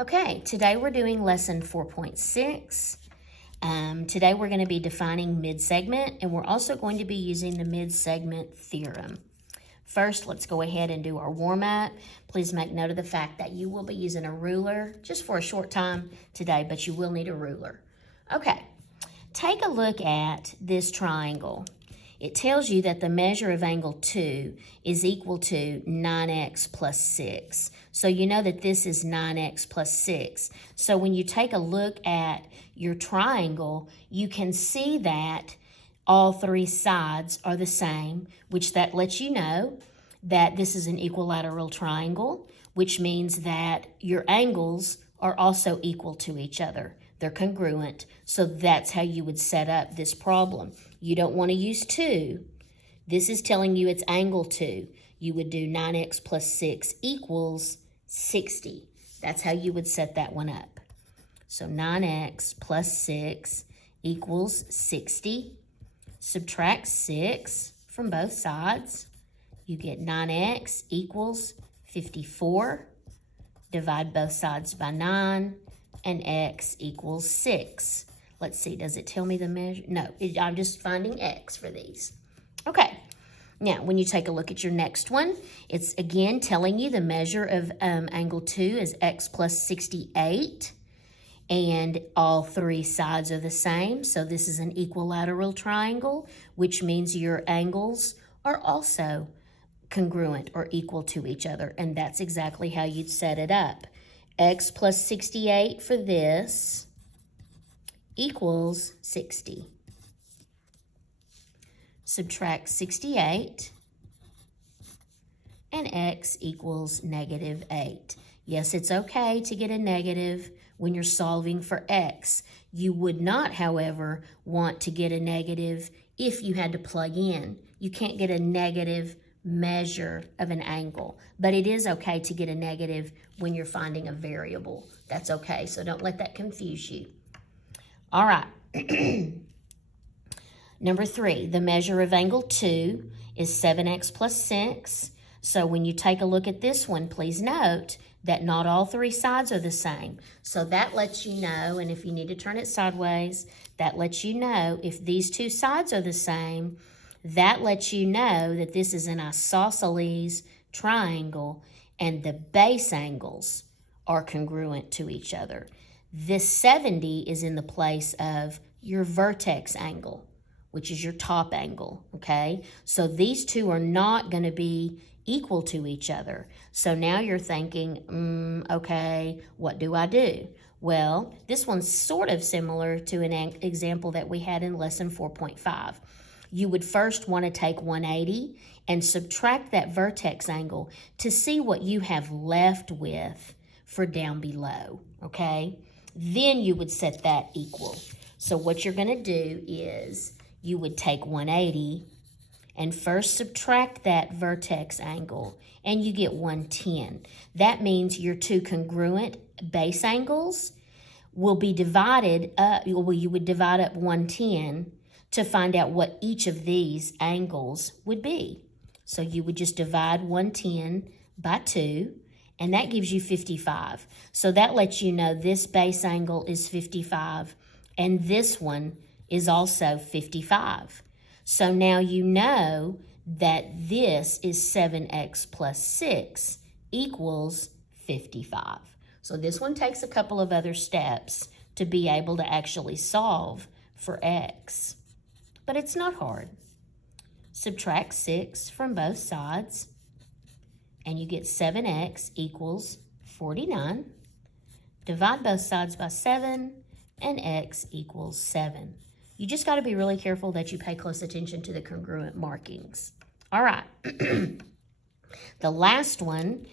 Okay, today we're doing lesson 4.6. Today we're going to be defining midsegment, and we're also going to be using the midsegment theorem. First, let's go ahead and do our warm-up. Please make note of the fact that you will be using a ruler just for a short time today, but you will need a ruler. Okay, take a look at this triangle. It tells you that the measure of angle 2 is equal to 9x plus 6. So you know that this is 9x plus 6. So when you take a look at your triangle, you can see that all three sides are the same, which that lets you know that this is an equilateral triangle, which means that your angles are also equal to each other. They're congruent, so that's how you would set up this problem. You don't want to use 2. This is telling you it's angle 2. You would do 9x plus 6 equals 60. That's how you would set that one up. So 9x plus 6 equals 60. Subtract 6 from both sides. You get 9x equals 54. Divide both sides by 9. And x equals 6. Let's see, does it tell me the measure? No, I'm just finding x for these. Okay, now when you take a look at your next one, it's again telling you the measure of angle 2 is x plus 68, and all three sides are the same, so this is an equilateral triangle, which means your angles are also congruent or equal to each other, and that's exactly how you'd set it up. X plus 68 for this equals 60. Subtract 68, and x equals negative 8. Yes, it's okay to get a negative when you're solving for x. You would not, however, want to get a negative if you had to plug in. You can't get a negative measure of an angle, but it is okay to get a negative when you're finding a variable. That's okay, so don't let that confuse you. All right. Number 3, the measure of angle 2 is 7x plus 6. So when you take a look at this one, please note that not all three sides are the same. So that lets you know, and if you need to turn it sideways, that lets you know if these two sides are the same. That lets you know that this is an isosceles triangle and the base angles are congruent to each other. This 70 is in the place of your vertex angle, which is your top angle, okay? So these two are not going to be equal to each other. So now you're thinking, okay, what do I do? Well, this one's sort of similar to an example that we had in lesson 4.5. You would first want to take 180 and subtract that vertex angle to see what you have left with for down below, okay? Then you would set that equal. So what you're going to do is you would take 180 and first subtract that vertex angle, and you get 110. That means your two congruent base angles will be divided up. Well, you would divide up 110 to find out what each of these angles would be. So you would just divide 110 by 2, and that gives you 55. So that lets you know this base angle is 55, and this one is also 55. So now you know that this is 7x plus 6 equals 55. So this one takes a couple of other steps to be able to actually solve for x. But it's not hard. Subtract 6 from both sides, and you get 7x equals 49. Divide both sides by 7, and x equals 7. You just got to be really careful that you pay close attention to the congruent markings. All right. The last one,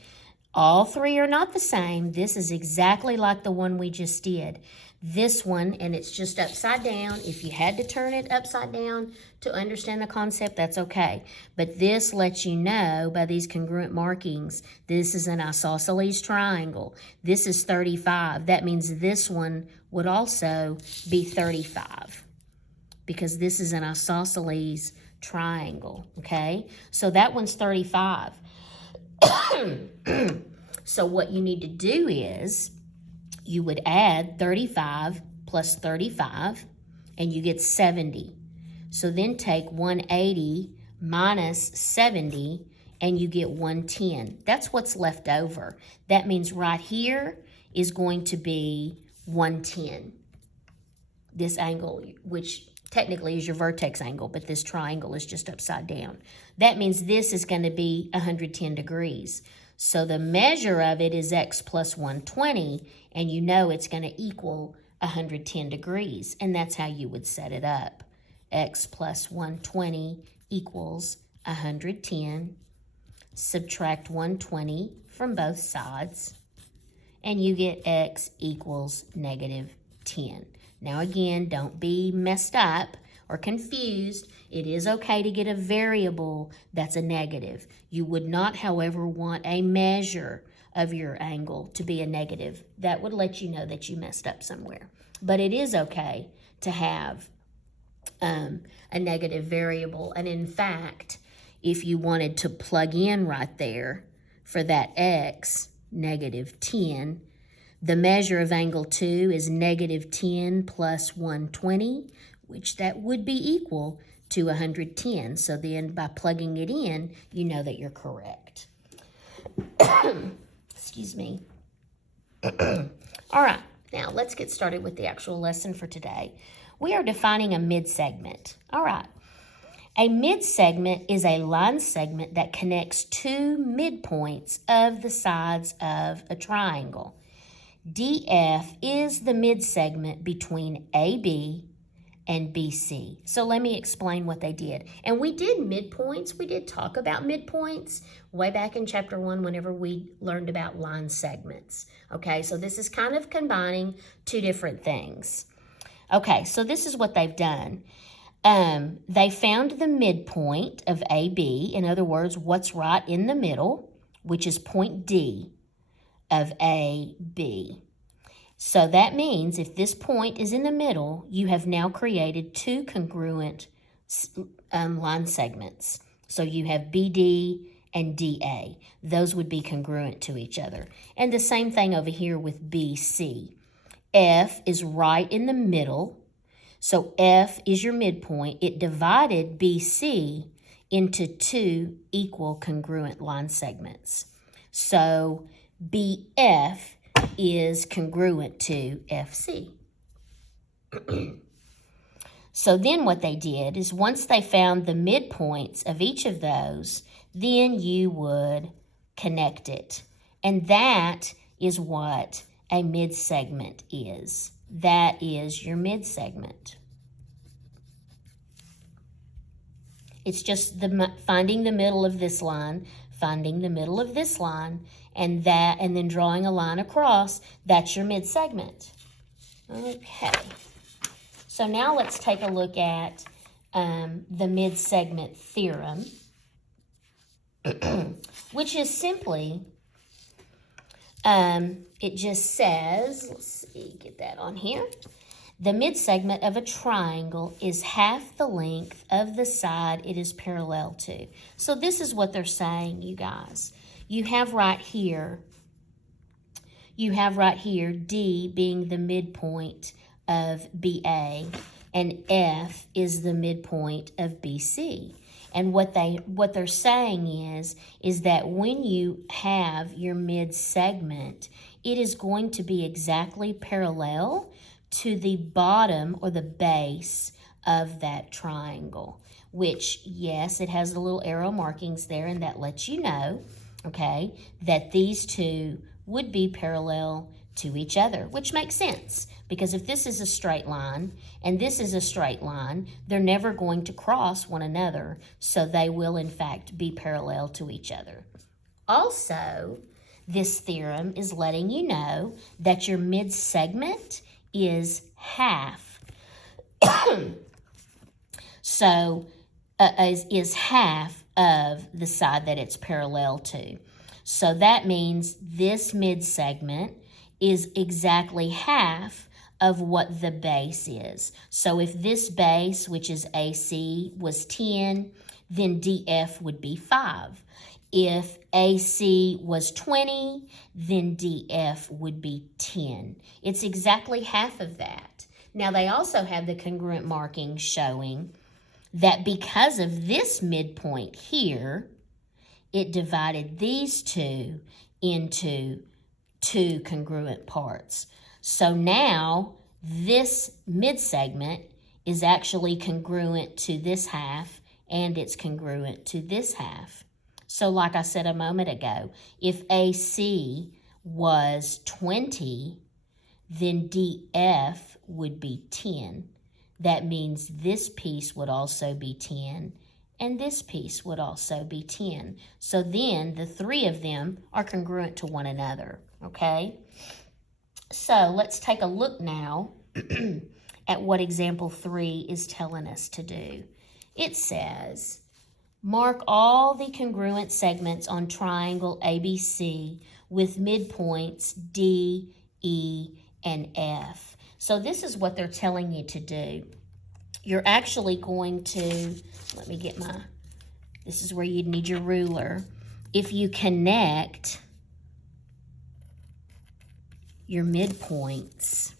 all three are not the same. This is exactly like the one we just did. This one, and it's just upside down. If you had to turn it upside down to understand the concept, that's okay. But this lets you know by these congruent markings, this is an isosceles triangle. This is 35. That means this one would also be 35 because this is an isosceles triangle, okay? So that one's 35. So what you need to do is you would add 35 plus 35, and you get 70. So then take 180 minus 70, and you get 110. That's what's left over. That means right here is going to be 110. This angle, which technically is your vertex angle, but this triangle is just upside down. That means this is going to be 110 degrees. So the measure of it is x plus 120, and you know it's going to equal 110 degrees, and that's how you would set it up. X plus 120 equals 110. Subtract 120 from both sides, and you get x equals negative 10. Now again, don't be messed up or confused. It is okay to get a variable that's a negative. You would not, however, want a measure of your angle to be a negative. That would let you know that you messed up somewhere. But it is okay to have a negative variable. And in fact, if you wanted to plug in right there for that x, negative 10, the measure of angle 2 is negative 10 plus 120, which that would be equal to 110. So then by plugging it in, you know that you're correct. Excuse me. All right, now let's get started with the actual lesson for today. We are defining a midsegment. All right. A midsegment is a line segment that connects two midpoints of the sides of a triangle. DF is the midsegment between AB and BC. So let me explain what they did. And we did midpoints. We did talk about midpoints way back in chapter 1 whenever we learned about line segments. Okay, so this is kind of combining two different things. Okay, so this is what they've done. They found the midpoint of AB, in other words, what's right in the middle, which is point D of AB. So that means if this point is in the middle, you have now created two congruent line segments. So you have BD and DA. Those would be congruent to each other. And the same thing over here with BC. F is right in the middle. So F is your midpoint. It divided BC into two equal congruent line segments. So BF is congruent to FC. So then what they did is once they found the midpoints of each of those, then you would connect it. And that is what a midsegment is. That is your midsegment. It's just finding the middle of this line, finding the middle of this line, and then drawing a line across. That's your midsegment. Okay. So now let's take a look at the midsegment theorem, which is simply, it just says, let's see, get that on here. The midsegment of a triangle is half the length of the side it is parallel to. So this is what they're saying, you guys. You have right here D being the midpoint of BA, and F is the midpoint of BC. And what they're saying is that when you have your midsegment, it is going to be exactly parallel to the bottom or the base of that triangle, which, yes, it has the little arrow markings there, and that lets you know, okay, that these two would be parallel to each other, which makes sense, because if this is a straight line and this is a straight line, they're never going to cross one another, so they will, in fact, be parallel to each other. Also, this theorem is letting you know that your midsegment is half. So, is half of the side that it's parallel to. So that means this midsegment is exactly half of what the base is. So if this base, which is AC, was 10, then DF would be 5. If AC was 20, then DF would be 10. It's exactly half of that. Now, they also have the congruent markings showing that because of this midpoint here, it divided these two into two congruent parts. So now this mid-segment is actually congruent to this half, and it's congruent to this half. So like I said a moment ago, if AC was 20, then DF would be 10. That means this piece would also be 10, and this piece would also be 10. So then the three of them are congruent to one another, okay? So let's take a look now at what example 3 is telling us to do. It says, mark all the congruent segments on triangle ABC with midpoints D, E, and F. So this is what they're telling you to do. You're actually going to, let me get my, this is where you'd need your ruler. If you connect your midpoints,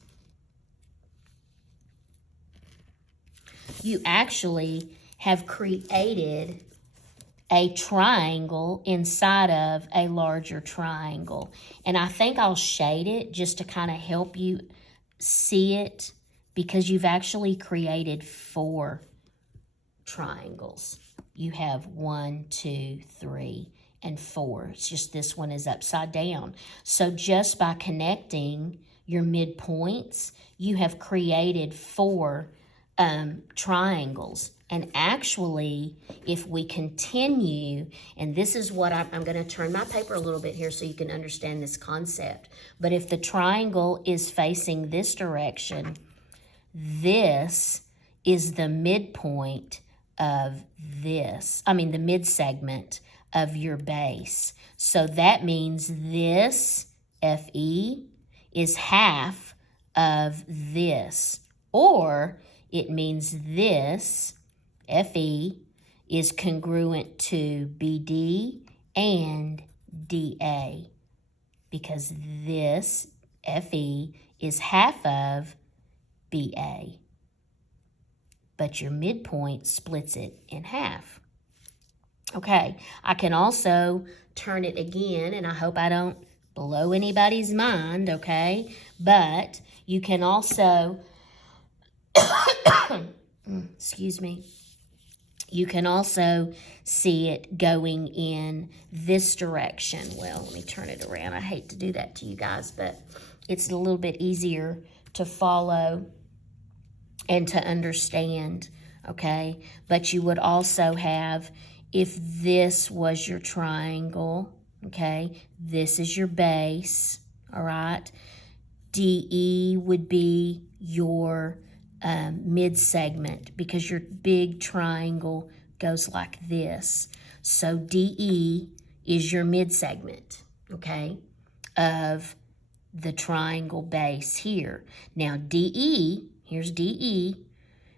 you actually have created a triangle inside of a larger triangle. And I think I'll shade it just to kind of help you see it, because you've actually created 4 triangles. You have 1, 2, 3, and 4. It's just this one is upside down. So just by connecting your midpoints, you have created 4 triangles. And actually, if we continue, and this is what I'm going to turn my paper a little bit here so you can understand this concept. But if the triangle is facing this direction, this is the midpoint of this, the mid-segment of your base. So that means this, FE, is half of this. Or it means this, FE, is congruent to BD and DA, because this, FE, is half of BA. But your midpoint splits it in half. Okay, I can also turn it again, and I hope I don't blow anybody's mind, okay? But you can also, excuse me, you can also see it going in this direction. Well, let me turn it around. I hate to do that to you guys, but it's a little bit easier to follow and to understand, okay? But you would also have, if this was your triangle, okay, this is your base, all right? DE would be your mid-segment, because your big triangle goes like this. So DE is your mid-segment, okay, of the triangle base here. Now DE, here's DE,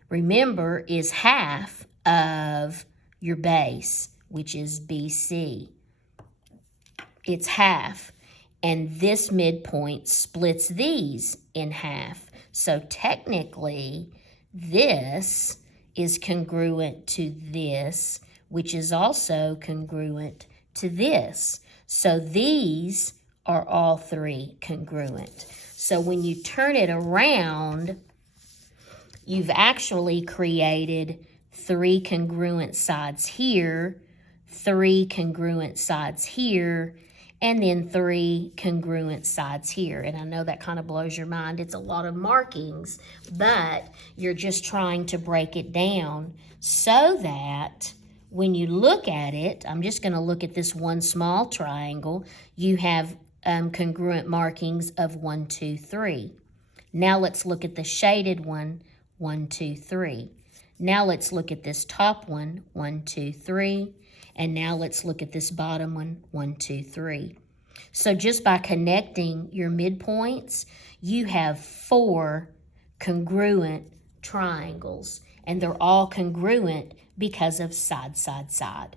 remember, is half of your base, which is BC. It's half. And this midpoint splits these in half. So technically, this is congruent to this, which is also congruent to this. So these are all 3 congruent. So when you turn it around, you've actually created 3 congruent sides here, 3 congruent sides here, and then 3 congruent sides here. And I know that kind of blows your mind. It's a lot of markings, but you're just trying to break it down so that when you look at it, I'm just going to look at this one small triangle, you have congruent markings of 1, 2, 3. Now let's look at the shaded one, 1, 2, 3. Now let's look at this top one, 1, 2, 3. And now let's look at this bottom one, 1, 2, 3. So just by connecting your midpoints, you have 4 congruent triangles. And they're all congruent because of side, side, side.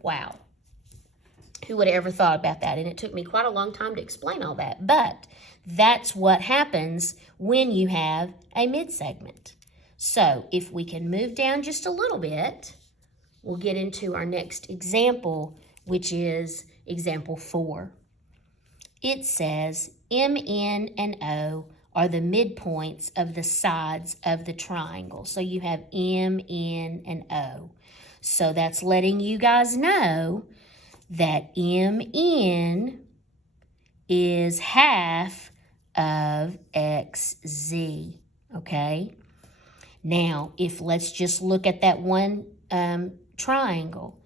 Wow. Who would have ever thought about that? And it took me quite a long time to explain all that. But that's what happens when you have a midsegment. So if we can move down just a little bit, we'll get into our next example, which is example 4. It says MN and O are the midpoints of the sides of the triangle. So you have M, N, and O. So that's letting you guys know that MN is half of XZ, okay? Now, let's just look at that one triangle.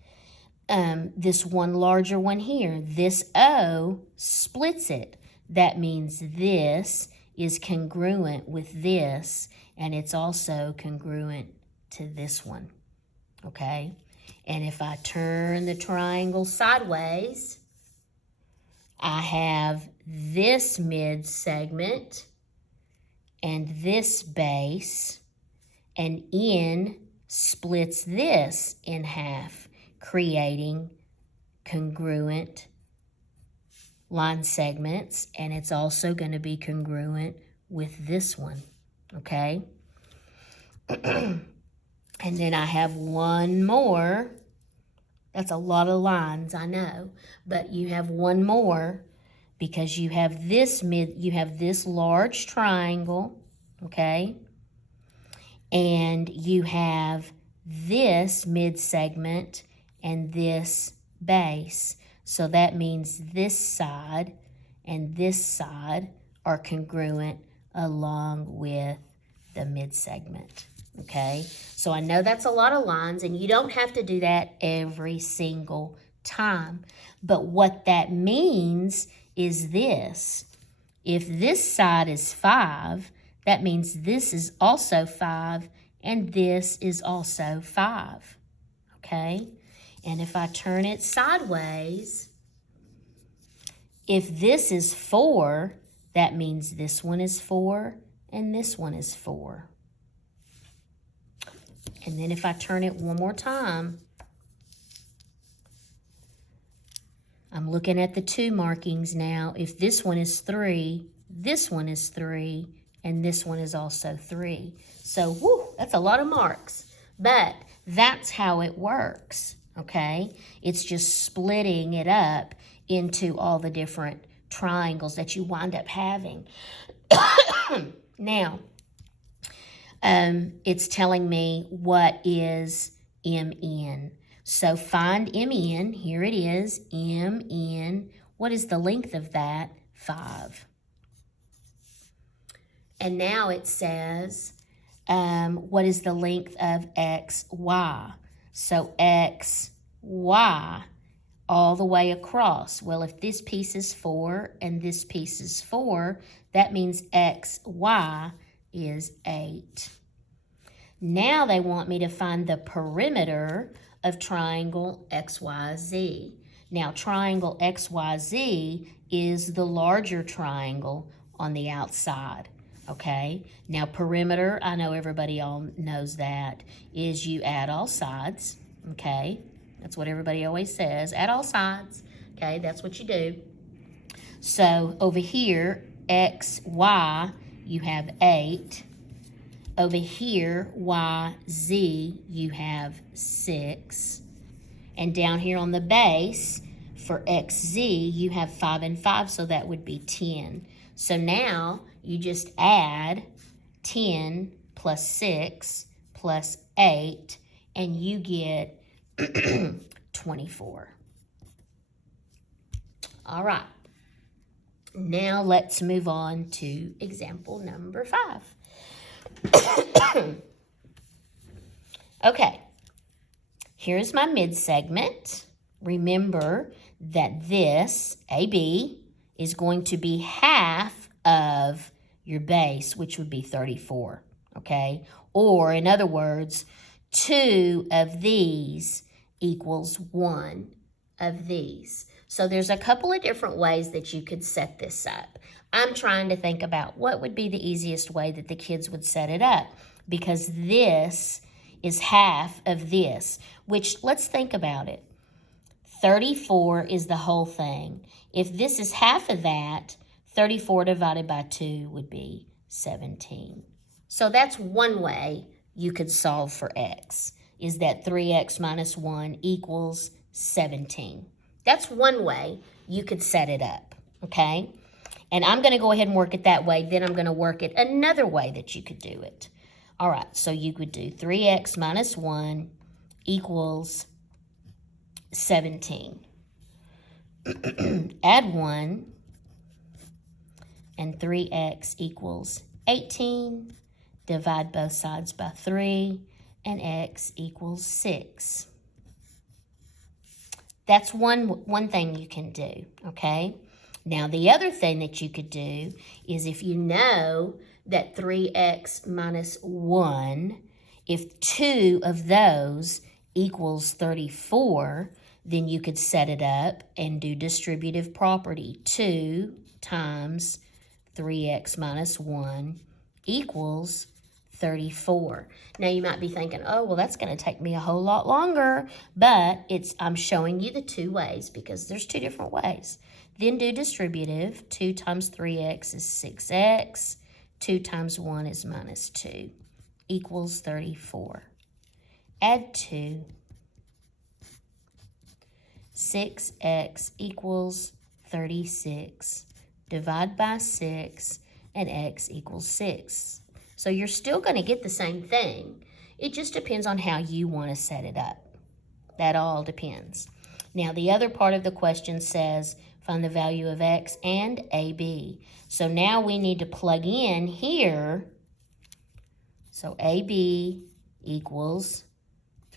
This one larger one here, this O splits it. That means this is congruent with this, and it's also congruent to this one, okay? And if I turn the triangle sideways, I have this mid segment and this base, and N splits this in half, creating congruent line segments, and it's also going to be congruent with this one, okay? And then I have one more. That's a lot of lines, I know, but you have one more because you have this large triangle, okay? And you have this mid segment and this base. So that means this side and this side are congruent along with the mid-segment, okay? So I know that's a lot of lines, and you don't have to do that every single time. But what that means is this. If this side is 5, that means this is also 5, and this is also 5, okay? And if I turn it sideways, if this is 4, that means this one is 4 and this one is 4. And then if I turn it one more time, I'm looking at the 2 markings now. If this one is 3, this one is 3, and this one is also 3. So, that's a lot of marks. But that's how it works. Okay, it's just splitting it up into all the different triangles that you wind up having. Now, it's telling me what is MN. So find MN. Here it is, MN. What is the length of that? 5. And now it says, what is the length of XY? So X, Y, all the way across. Well, if this piece is 4 and this piece is 4, that means X, Y is 8. Now they want me to find the perimeter of triangle XYZ. Now, triangle XYZ is the larger triangle on the outside. Okay, now perimeter, I know everybody all knows that, is you add all sides, okay? That's what everybody always says, add all sides, okay? That's what you do. So over here, X, Y, you have 8. Over here, Y, Z, you have 6. And down here on the base, for XZ, you have 5 and 5, so that would be 10. So now, you just add 10 plus 6 plus 8, and you get 24. All right. Now let's move on to example number 5. Okay. Here's my mid-segment. Remember that this, AB, is going to be half of your base, which would be 34, okay? Or, in other words, 2 of these equals 1 of these. So there's a couple of different ways that you could set this up. I'm trying to think about what would be the easiest way that the kids would set it up, because this is half of this, which, let's think about it. 34 is the whole thing. If this is half of that, 34 divided by 2 would be 17. So that's one way you could solve for x, is that 3x minus 1 equals 17. That's one way you could set it up, okay? And I'm going to go ahead and work it that way. Then I'm going to work it another way that you could do it. All right, so you could do 3x minus 1 equals 17. Add 1, and 3x equals 18. Divide both sides by 3, and x equals 6. That's one thing you can do, okay? Now, the other thing that you could do is if you know that 3x minus 1, if 2 of those equals 34, then you could set it up and do distributive property. 2 times 3x minus 1 equals 34. Now, you might be thinking, oh, well, that's going to take me a whole lot longer, but I'm showing you the two ways because there's two different ways. Then do distributive. 2 times 3x is 6x. 2 times 1 is minus 2 equals 34. Add 2. 6x equals 36. Divide by 6, and x equals 6. So you're still going to get the same thing. It just depends on how you want to set it up. That all depends. Now, the other part of the question says, find the value of x and AB. So now we need to plug in here. So AB equals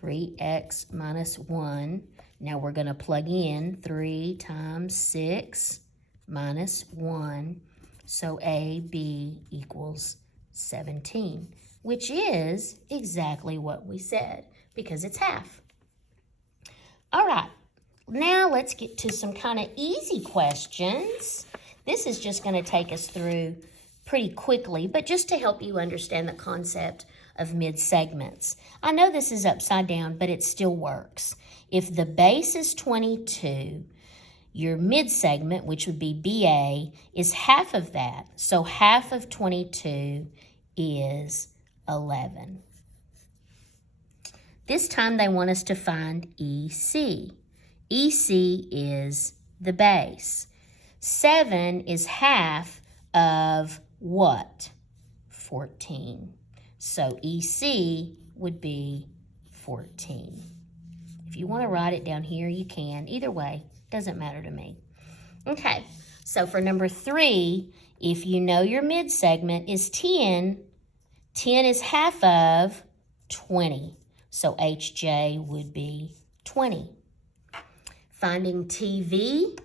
3x minus 1. Now we're going to plug in 3 times 6 minus 1. So AB equals 17, which is exactly what we said because it's half. All right. Now let's get to some kind of easy questions. This is just going to take us through pretty quickly, but just to help you understand the concept of mid-segments. I know this is upside down, but it still works. If the base is 22, your mid-segment, which would be BA, is half of that. So half of 22 is 11. This time they want us to find EC. EC is the base. 7 is half of what? 14. So EC would be 14. If you want to write it down here, you can. Either way, doesn't matter to me. Okay, so for number 3, if you know your mid-segment is 10, 10 is half of 20. So HJ would be 20. Finding TV,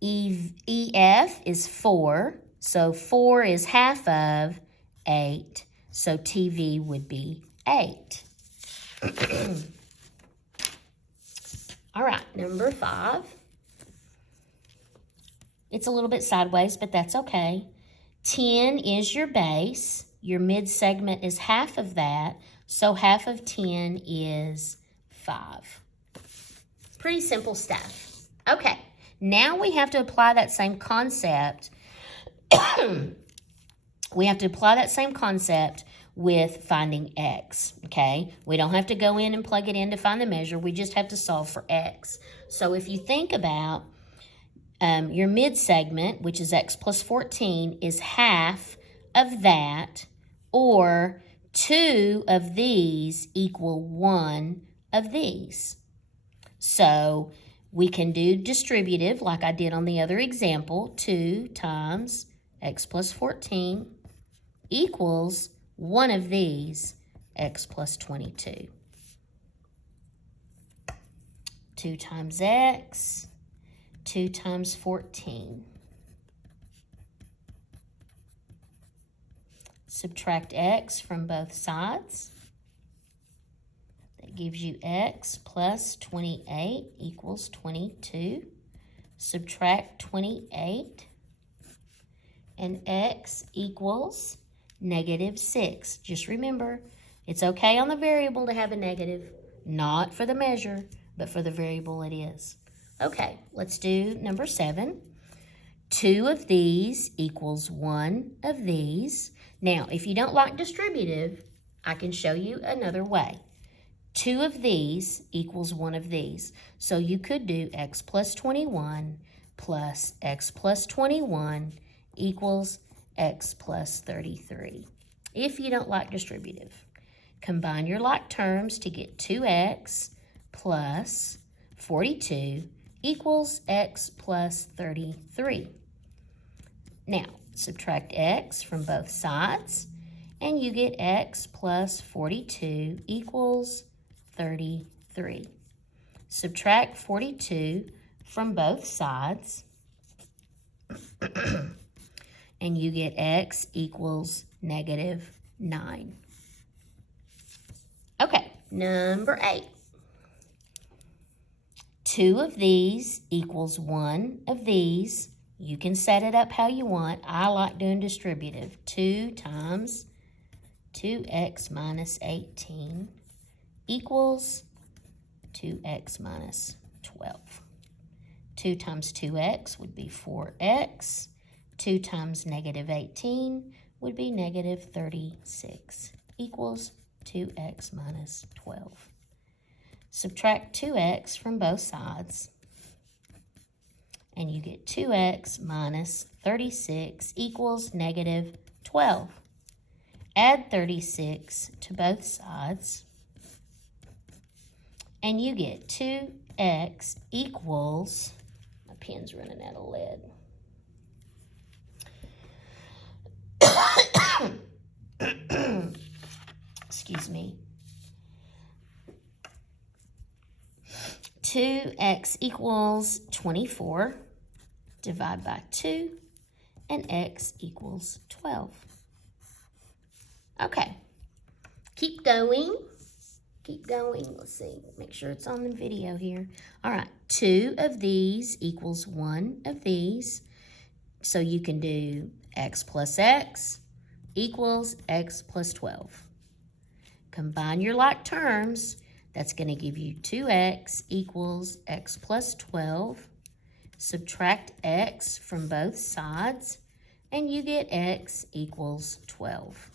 EF is 4. So 4 is half of 8. So TV would be 8. All right, number 5. It's a little bit sideways, but that's okay. 10 is your base. Your mid-segment is half of that. So half of 10 is 5. Pretty simple stuff. Okay, now we have to apply that same concept. We have to apply that same concept with finding x, okay? We don't have to go in and plug it in to find the measure. We just have to solve for x. So if you think about your mid-segment, which is x plus 14, is half of that, or 2 of these equal 1 of these. So we can do distributive like I did on the other example. 2 times x plus 14 equals 1 of these, x plus 22. 2 times x, 2 times 14. Subtract x from both sides. That gives you x plus 28 equals 22. Subtract 28. And x equals -6. Just remember, it's okay on the variable to have a negative, not for the measure. but for the variable it is. Okay, let's do number 7. 2 of these equals 1 of these. Now, if you don't like distributive, I can show you another way. 2 of these equals 1 of these. So you could do x plus 21 plus x plus 21 equals x plus 33. If you don't like distributive, combine your like terms to get 2x plus 42 equals x plus 33. Now, subtract x from both sides, and you get x plus 42 equals 33. Subtract 42 from both sides, and you get x equals -9. Okay, number 8. 2 of these equals 1 of these. You can set it up how you want. I like doing distributive. 2 times 2x minus 18 equals 2x minus 12. 2 times 2x would be 4x. 2 times -18 would be -36 equals 2x minus 12. Subtract 2x from both sides, and you get 2x minus 36 equals -12. Add 36 to both sides, and you get 2x equals, my pen's running out of lead. Excuse me. 2x equals 24. Divide by 2, and x equals 12. Okay. Keep going. Keep going. Let's see. Make sure it's on the video here. All right. 2 of these equals 1 of these. So you can do x plus x equals x plus 12. Combine your like terms. That's going to give you 2x equals x plus 12. Subtract x from both sides, and you get x equals 12.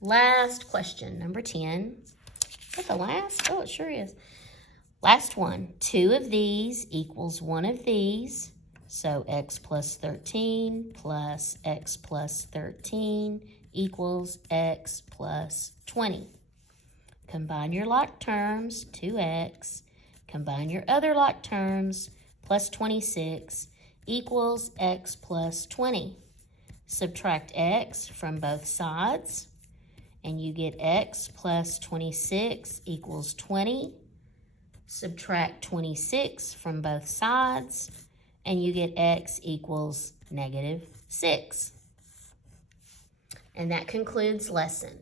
Last question, number 10. Is that the last? Oh, it sure is. Last one. 2 of these equals 1 of these. So x plus 13 plus x plus 13 equals x plus 20. Combine your like terms, 2x. Combine your other like terms, plus 26 equals x plus 20. Subtract x from both sides, and you get x plus 26 equals 20. Subtract 26 from both sides, and you get x equals -6. And that concludes lesson